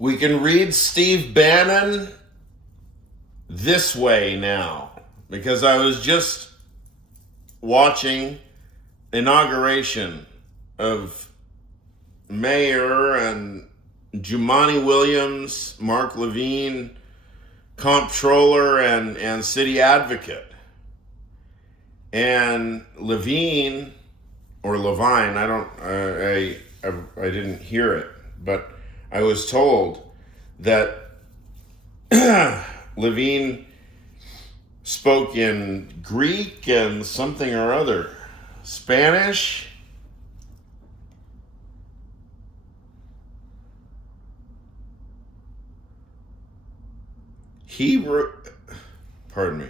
We can read Steve Bannon this way now, because I was just watching inauguration of Mayor and Jumaane Williams, Mark Levine, comptroller and city advocate. And Levine, or Levine, I didn't hear it, but I was told that Levine spoke in Greek and something or other. Spanish? Hebrew, pardon me.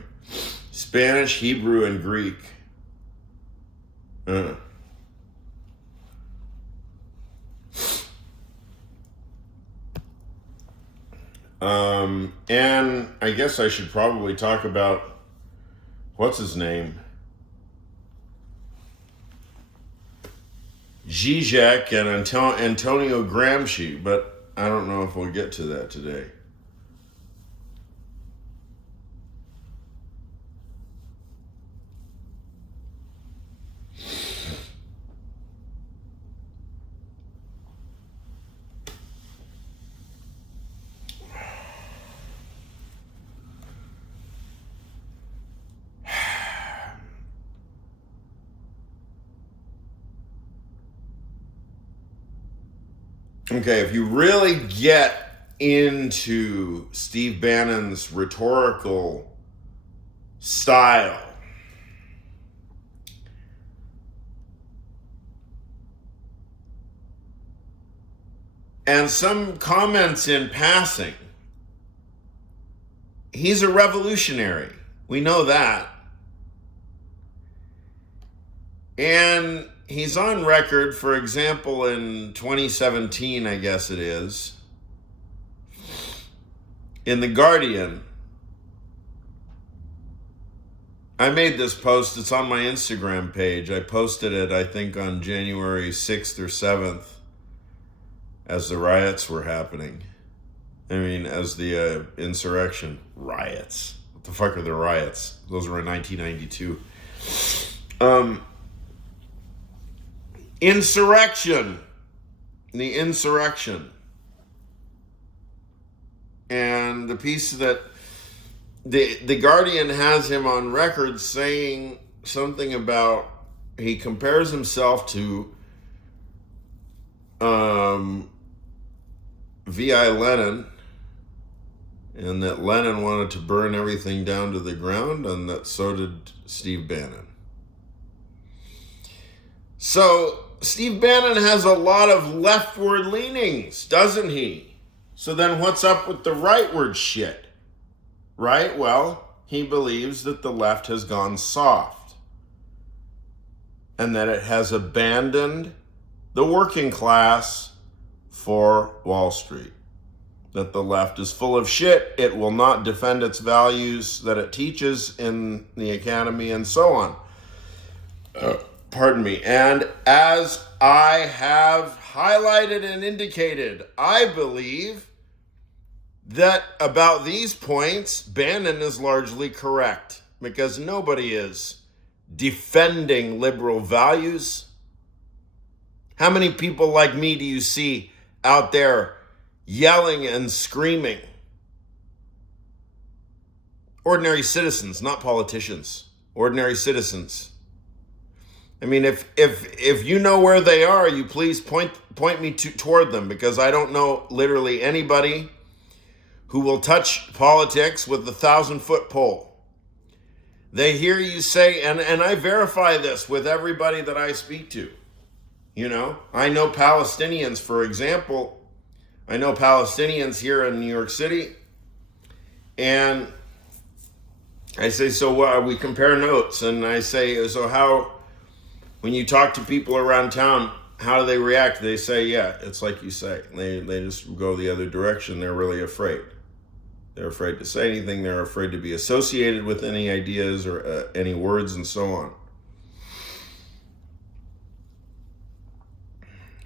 Spanish, Hebrew, and Greek. And I guess I should probably talk about, what's his name? Zizek and Antonio Gramsci, but I don't know if we'll get to that today. Okay, if you really get into Steve Bannon's rhetorical style, and some comments in passing, he's a revolutionary. We know that. And he's on record, for example, in 2017, I guess it is, in The Guardian. I made this post. It's on my Instagram page. I posted it, I think, on January 6th or 7th as the riots were happening. I mean, as the insurrection. Riots. What the fuck are the riots? Those were in 1992. Insurrection. The insurrection. And the piece that the Guardian has him on record saying something about, he compares himself to V.I. Lenin, and that Lenin wanted to burn everything down to the ground, and that so did Steve Bannon. So Steve Bannon has a lot of leftward leanings, doesn't he? So then what's up with the rightward shit? Right? Well, he believes that the left has gone soft and that it has abandoned the working class for Wall Street. That the left is full of shit, it will not defend its values that it teaches in the academy, and so on. Pardon me. And as I have highlighted and indicated, I believe that about these points, Bannon is largely correct, because nobody is defending liberal values. How many people like me do you see out there yelling and screaming? Ordinary citizens, not politicians. Ordinary citizens. I mean, if you know where they are, you please point me toward them, because I don't know literally anybody who will touch politics with a 1,000-foot pole. They hear you say, and I verify this with everybody that I speak to. You know, I know Palestinians, for example. I know Palestinians here in New York City. And I say, so what? We compare notes. And I say, so how, when you talk to people around town, how do they react? They say, yeah, it's like you say. They just go the other direction. They're really afraid. They're afraid to say anything. They're afraid to be associated with any ideas or any words and so on.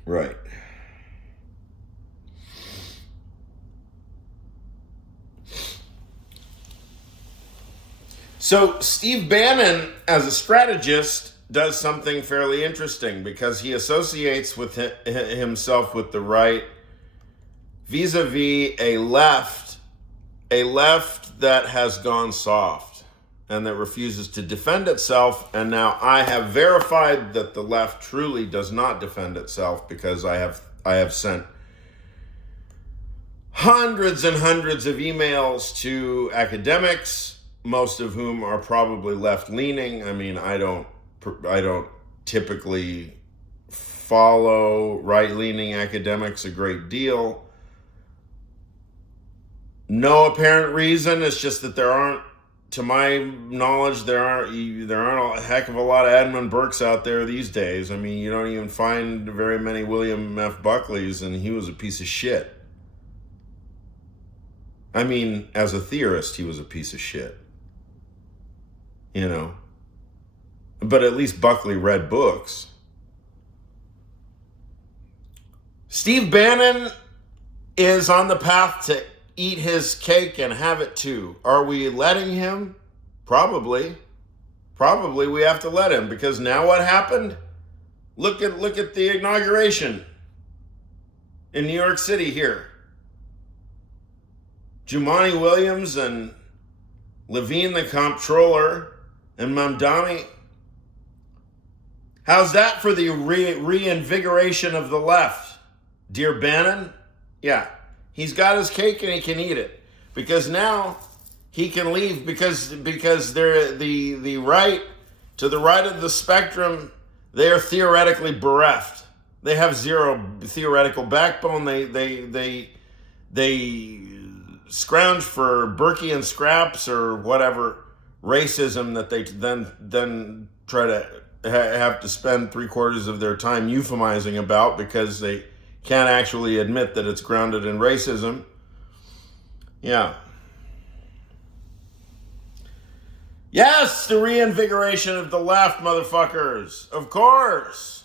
Right. So Steve Bannon, as a strategist, does something fairly interesting because he associates with himself with the right vis-a-vis a left that has gone soft and that refuses to defend itself. And now I have verified that the left truly does not defend itself because I have sent hundreds and hundreds of emails to academics, most of whom are probably left-leaning. I mean, I don't typically follow right-leaning academics a great deal. No apparent reason. It's just that there aren't, to my knowledge, there aren't a heck of a lot of Edmund Burkes out there these days. I mean, you don't even find very many William F. Buckleys, and he was a piece of shit. I mean, as a theorist, he was a piece of shit. You know. But at least Buckley read books. Steve Bannon is on the path to eat his cake and have it too. Are we letting him? Probably. Probably we have to let him, because now what happened? Look at the inauguration in New York City here. Jumaane Williams and Levine, the comptroller, and Mamdani. How's that for the reinvigoration of the left? Dear Bannon? Yeah, he's got his cake and he can eat it. Because now he can leave because they're the right, to the right of the spectrum, they are theoretically bereft. They have zero theoretical backbone. They scrounge for Burkean scraps or whatever racism that they then try to have to spend 3/4 of their time euphemizing about because they can't actually admit that it's grounded in racism. Yeah. Yes, the reinvigoration of the left, motherfuckers. Of course.